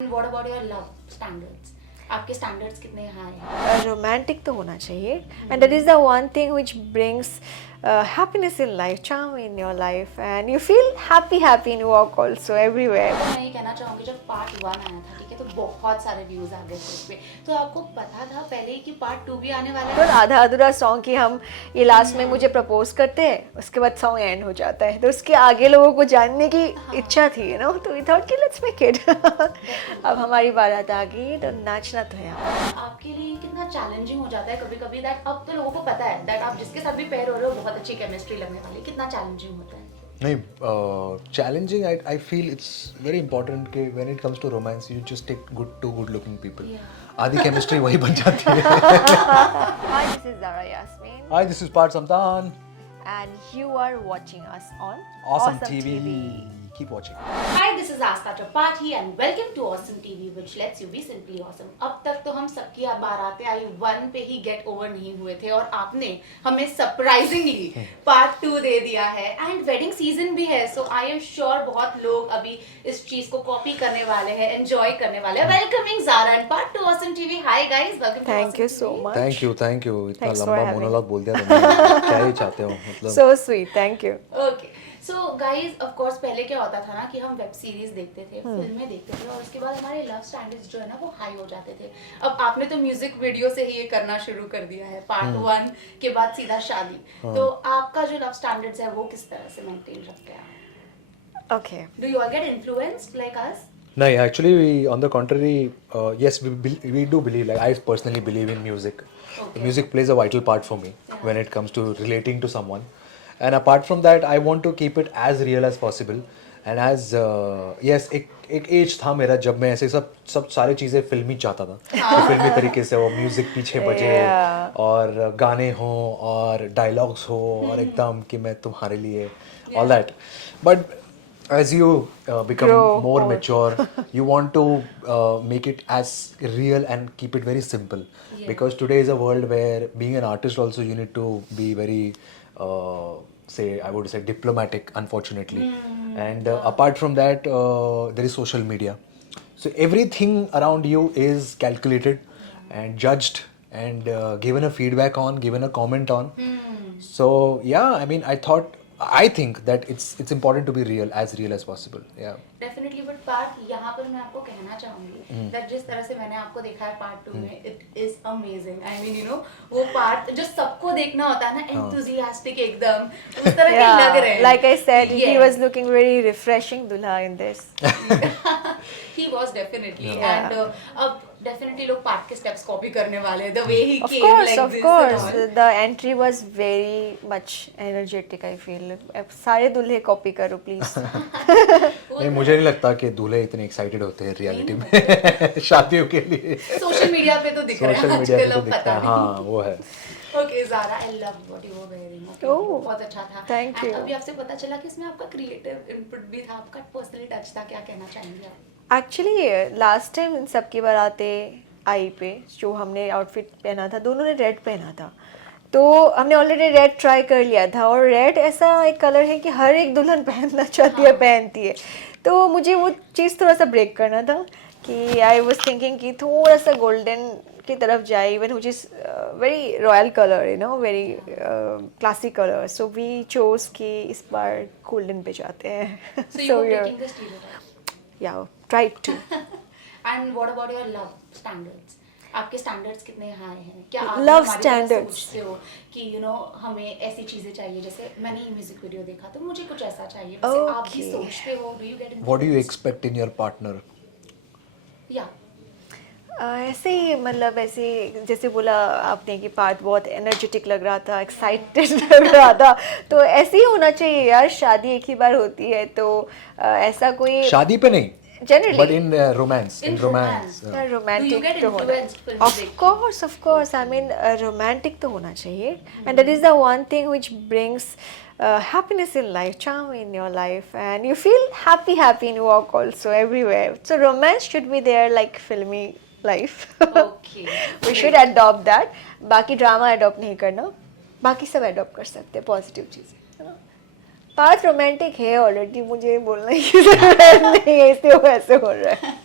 What about your love standards? आपके standards कितने high हैं? Romantic तो होना चाहिए, and that is the one thing which brings happiness in life, charm in your life, and you feel happy in work also everywhere. तो मैं ये कहना चाहूँगी जब पार्ट 1 आया था, ठीक है, तो बहुत सारे व्यूज आ गए थे उस पे, तो आपको पता था पहले ही कि पार्ट 2 भी आने वाला तो है? आधा अधूरा सॉन्ग कि हम ये लास्ट में मुझे प्रपोज करते हैं, उसके बाद सॉन्ग एंड हो जाता है, तो उसके आगे लोगों को जानने की इच्छा थी, यू नो, तो वी थॉट कि लेट्स मेक इट. अब हमारी बारात आ गई तो नाचना तो है. आपके लिए कितना चैलेंजिंग हो जाता है कभी-कभी दैट अब तो लोगों को पता है दैट आप जिसके साथ भी पेयर हो रहे हो बहुत अच्छी केमिस्ट्री लगने वाली है, कितना चैलेंजिंग होता है? नहीं, challenging I feel it's very important कि when it comes to romance you just take good looking people. आधी केमिस्ट्री वही बन जाती है. Hi, this is Zara Yesmin, Hi, this is Parth, Samthaan. and you are watching us on Awesome TV. Keep watching. Hi, this is Asta Tripathi and welcome to Awesome TV, which lets you be simply awesome. अब तक तो हम सबकी बारातें आई 1 पे ही get over नहीं हुए थे और आपने हमें सरप्राइजिंगली पार्ट 2 दे दिया है एंड वेडिंग सीजन भी है, सो आई एम श्योर बहुत लोग अभी इस चीज को कॉपी करने वाले हैं, एंजॉय करने वाले हैं. Welcoming Zara and part 2 Awesome TV. Hi guys, welcome to Thank you Awesome so TV. much. Thank you. इतना Thanks for लंबा having मोनोलॉग बोल दिया तुमने. क्या ही चाहते हो मतलब. So sweet, thank you. Okay so guys of course पहले क्या होता था ना कि हम वेब सीरीज देखते थे, फिल्में देखते थे और उसके बाद हमारे लव स्टैंडर्ड्स जो है ना वो हाई हो जाते थे. अब आपने तो म्यूजिक वीडियो से ही ये करना शुरू कर दिया है पार्ट 1 के बाद सीधा शादी, तो आपका जो लव स्टैंडर्ड्स है वो किस तरह से मेंटेन रखते हैं? Okay. Do you all get influenced like us? No, actually, on the contrary, yes, we do believe. Like I personally believe in music. Okay. Music plays a vital part for me when it comes to relating to someone. And apart from that, I want to keep it as real as possible. And as yes, एक as था मेरा जब मैं ऐसे सब सारी चीज़ें फिल्मी चाहता था. तो फिल्मी तरीके से वो म्यूजिक पीछे बजे और गाने हों और डायलॉग्स हो और एकदम कि मैं तुम्हारे लिए all that. But as you become more mature, you want to make it as real and keep it very simple. Because today is a world where being an artist also you need to be very I would say diplomatic, unfortunately. And apart from that, there is social media. So everything around you is calculated and judged and given a feedback on, given a comment on. So yeah, I mean, I think that it's important to be real as possible. Yeah. Definitely. But part यहाँ पर मैं आपको कहना चाहूंगी that जिस तरह से मैंने आपको देखा है पार्ट 2 में, it is amazing. I mean you know वो पार्ट जो सबको देखना होता है ना, एंथुसियास्टिक एकदम उस तरह के लग रहे हैं. Like I said, he was looking very refreshing दूल्हा in this. He was definitely. Yeah. And अब definitely लोग पार्ट के steps copy करने वाले हैं. The way he Of came course, like of this course. and all. The entry was very much energetic, I feel. अब सारे दूल्हे copy करो please. नहीं, मुझे नहीं लगता कि दूल्हे इतने एक्साइटेड होते हैं रियलिटी में शादियों के लिए. सोशल मीडिया पे तो दिख रहे हैं सोशल मीडिया आजकल, पे तो अब दिखता पता है. नहीं. हाँ, वो है. Okay Zara, I love what you were wearing. Oh, बहुत अच्छा था. thank And you. अभी आपसे पता चला कि इसमें आपका क्रिएटिव इनपुट भी था, आपका पर्सनली टच था. क्या कहना चाहेंगे आप? Actually, लास्ट टाइम सबकी बाराते आई पे जो हमने आउटफिट पहना था, दोनों ने रेड पहना था, तो हमने ऑलरेडी रेड ट्राई कर लिया था. और रेड ऐसा एक कलर है कि हर एक दुल्हन पहनना चाहती है, पहनती है. तो मुझे वो चीज़ थोड़ा सा ब्रेक करना था कि आई वाज थिंकिंग कि थोड़ा सा गोल्डन की तरफ जाए, even which is very royal colour, you know, very classic colour. So we chose कि इस बार गोल्डन पे जाते हैं. So you were taking the stereotype. या try to. And what about your love standards? आपके स्टैंडर्ड्स कितने हाई हैं? क्या आप Love हमारी तरह standards. सोचते हो कि यू नो हमें ऐसी चीजें चाहिए? जैसे मैंने ये म्यूजिक वीडियो देखा तो मुझे कुछ ऐसा चाहिए. वैसे आप भी Okay. सोचते हो? Do you get What do you influenced? expect in your partner? Yeah. ऐसे ही मतलब ऐसे जैसे बोला आपने कि पार्ट बहुत एनर्जेटिक लग रहा था, एक्साइटेड लग रहा था, तो ऐसे ही होना चाहिए यार. शादी एक ही बार होती है, तो ऐसा कोई शादी पे नहीं, generally but in romance. In romance. Do you romantic get तो होना. influenced film देख? Of course I mean romantic तो होना चाहिए, and that is the one thing which brings happiness in life, charm in your life, and you feel happy in work also everywhere. So romance should be there like filmy life. Okay. We should adopt that. बाकी drama adopt नहीं करना, बाकी सब adopt कर सकते हैं, positive चीज़ें, है ना. पार्थ रोमांटिक है ऑलरेडी, मुझे बोलने की जरूरत नहीं है, इसलिए वो ऐसे हो रहा है।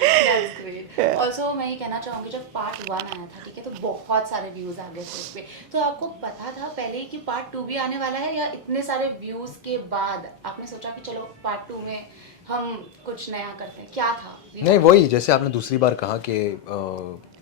That's great. Also मैं ये कहना चाहूँगी जब पार्ट 1 आया था, ठीक है, तो बहुत सारे व्यूज आ गए थे उस पे, तो आपको पता था पहले ही कि पार्ट 2 भी आने वाला है, या इतने सारे व्यूज के बाद आपने सोचा कि चलो पार्ट 2 में हम कुछ नया करते हैं, क्या था? नहीं, वही जैसे आपने दूसरी बार कहा कि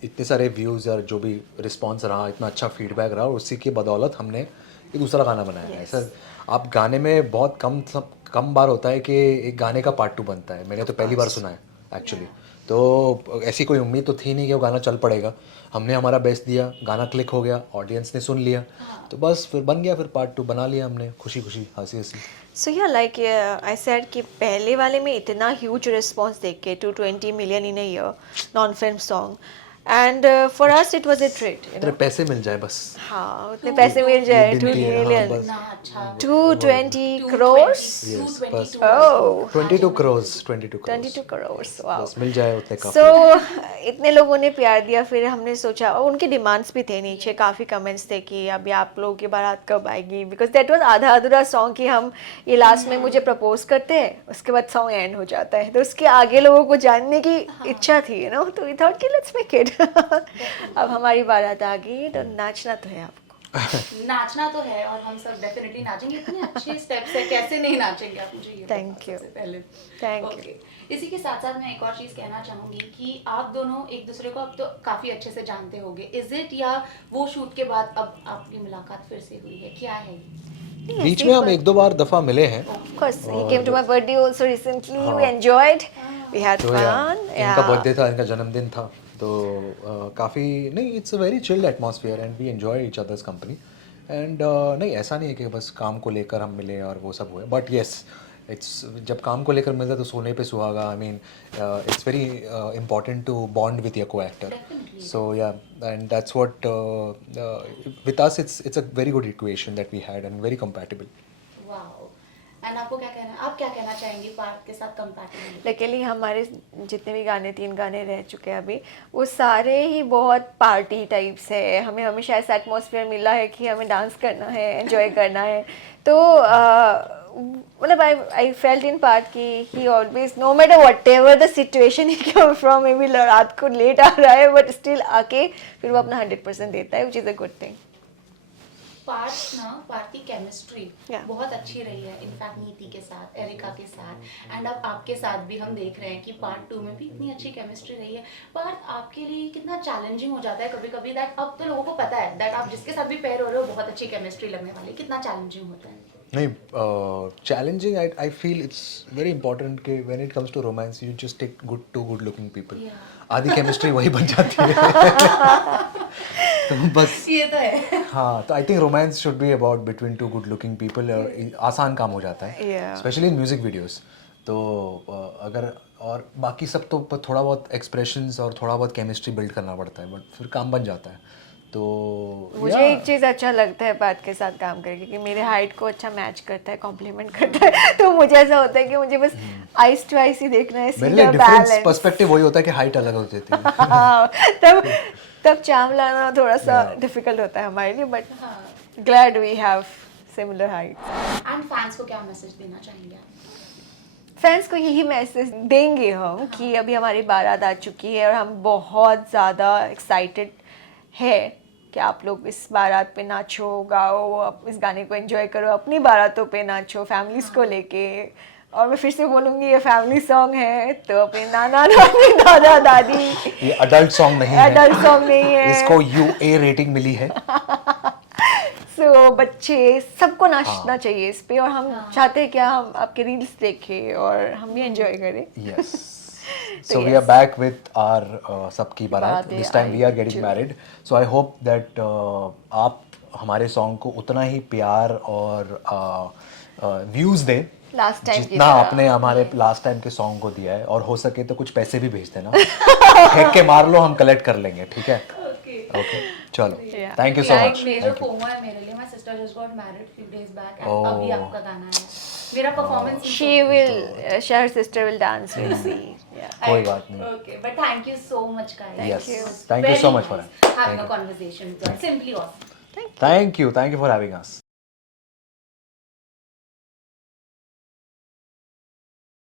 इतने सारे व्यूज़ और जो भी रिस्पांस रहा, इतना अच्छा फीडबैक रहा, और उसी की बदौलत हमने ये दूसरा गाना बनाया है सर। आप गाने में बहुत कम बार होता है कि एक गाने का पार्ट 2 बनता है, मैंने तो पहली बार सुना है एक्चुअली। तो ऐसी कोई उम्मीद तो थी नहीं कि वो गाना चल पड़ेगा। हमने हमारा बेस्ट दिया, गाना क्लिक हो गया, ऑडियंस ने सुन लिया, तो बस फिर बन गया, फिर पार्ट 2 बना लिया हमने खुशी खुशी, हंसी हंसी। सो या लाइक आई सेड कि पहले वाले में इतना ह्यूज रिस्पॉन्स देख के 220 million in a year non film song, and for us it was a treat, इतने पैसे मिल जाए बस। हाँ उतने पैसे मिल जाए, 2 मिलियन, इतना अच्छा 220 crores, Yes, बस 222 Oh. 22 crores 22 22 crores, wow. बस मिल जाए उतने काफी। सो इतने लोगों ने प्यार दिया, फिर हमने सोचा, और उनकी डिमांड्स भी थे, नीचे काफ़ी कमेंट्स थे कि अभी आप लोगों की बारात कब आएगी, बिकॉज दैट वाज आधा अधूरा सॉन्ग कि हम ये लास्ट में मुझे प्रपोज करते हैं, उसके बाद सॉन्ग एंड हो जाता है, तो उसके आगे लोगों को जानने की इच्छा थी, यू नो, तो वी थॉट कि लेट्स मेक इट। अब हमारी बारात आ गई, तो नाचना तो है आपको। नाचना तो है, और हम सब डेफिनेटली नाचेंगे, इतने अच्छे स्टेप्स है, कैसे नहीं नाचेंगे आप, मुझे ये Thank बताओ you. सबसे पहले। Thank you. Okay. इसी के साथ साथ मैं एक और चीज कहना चाहूंगी कि आप दोनों एक दूसरे को अब तो काफी अच्छे से जानते होंगे, इज इट, या वो शूट के बाद अब आपकी मुलाकात फिर से हुई है, क्या है ये? बीच में हम एक दो बार दफा मिले हैं। Of course, he came to my birthday also recently. We enjoyed. We had तो fun. इनका बर्थडे था, इनका जन्मदिन था, तो काफ़ी नहीं, it's a very chilled atmosphere and we enjoy each others company. And नहीं, ऐसा नहीं है कि बस काम को लेकर हम मिले और वो सब हुए, बट येस, इट्स जब काम को लेकर मिलता है तो सोने पे सुहागा। I mean it's very important to bond with your co actor, so yeah, and that's what with us, it's a very good equation that we had and very compatible. Wow. And आपको क्या कहना है, आप क्या कहना चाहेंगे पार्थ के साथ कंपैटिबल? लकीली हमारे जितने भी गाने, 3 गाने रह चुके हैं अभी, वो सारे ही बहुत पार्टी टाइप्स है। हमें हमेशा ऐसा एटमॉस्फेयर मिला है कि हमें डांस करना है, एंजॉय करना है, तो मतलब आई फेल्ट इन पार्ट कि he always, no matter what ever the situation he come from, may be रात को लेट आ रहा है बट स्टिल आके फिर वो अपना 100% देता है, which is a good thing. Parth की केमिस्ट्री बहुत अच्छी रही है, इनफैक्ट नीति के साथ, एरिका के साथ, एंड अब आपके साथ भी हम देख रहे हैं कि पार्ट 2 में भी इतनी अच्छी केमिस्ट्री रही है। पार्थ आपके लिए कितना चैलेंजिंग हो जाता है कभी कभी, दैट अब तो लोगों को पता है दैट आप जिसके साथ भी पेयर हो रहे हो बहुत अच्छी केमिस्ट्री लगने वाली, कितना चैलेंजिंग होता है? नहीं, challenging, I feel it's very important कि when it comes to romance you just take good looking people, आधी केमिस्ट्री वही बन जाती है। तो बस ये तो है। हाँ, तो I think romance should be about between two good looking people, और आसान काम हो जाता है, स्पेशली इन म्यूजिक वीडियोस। तो अगर, और बाकी सब तो थोड़ा बहुत एक्सप्रेशंस और थोड़ा बहुत केमिस्ट्री बिल्ड करना पड़ता है, बट फिर काम बन जाता है। तो मुझे एक चीज़ अच्छा लगता है पार्थ के साथ काम करके कि मेरे हाइट को अच्छा मैच करता है, कॉम्प्लीमेंट करता है, तो मुझे ऐसा होता है कि मुझे बस आइस टू आइस ही देखना है, मेरे लिए डिफरेंस पर्सपेक्टिव वही होता है कि हाइट अलग हो जाती है। तब चाम लाना थोड़ा सा डिफिकल्ट होता है हमारे लिए, but glad we have similar height. And fans को क्या मैसेज देना चाहेंगे आप? फैंस को यही मैसेज देंगे हम कि अभी हमारी बारात आ चुकी है और हम बहुत ज़्यादा एक्साइटेड है कि आप लोग इस बारात पे नाचो, गाओ, इस गाने को एंजॉय करो, अपनी बारातों पे नाचो फैमिलीज को लेके। और मैं फिर से बोलूँगी, ये फैमिली सॉन्ग है, तो अपने नाना नानी, दादा दादी, ये अडल्ट सॉन्ग नहीं है, अडल्ट सॉन्ग नहीं है, इसको UA रेटिंग मिली है। सो बच्चे सबको नाचना चाहिए इस पे, और हम चाहते हैं कि हम आपके रील्स देखें और हम भी एंजॉय करें। Yes. So we are back with our सबकी बारात. This time we are getting married. So I hope that आप हमारे सॉन्ग को उतना ही प्यार और व्यूज दें जितना आपने हमारे लास्ट टाइम के सॉन्ग को दिया है, और हो सके तो कुछ पैसे भी भेज देना। फेंक के मार लो, हम कलेक्ट कर लेंगे, ठीक है? ओके, चलो, thank you so much. Major FOMO है मेरे लिए, my sister just got married few days back, and अभी आपका गाना है, मेरा performance she will her sister will dance, we'll see. कोई बात नहीं। Okay, but thank you so much guys. Yes, thank you so much for having a conversation with us. Simply awesome. Thank you for having us.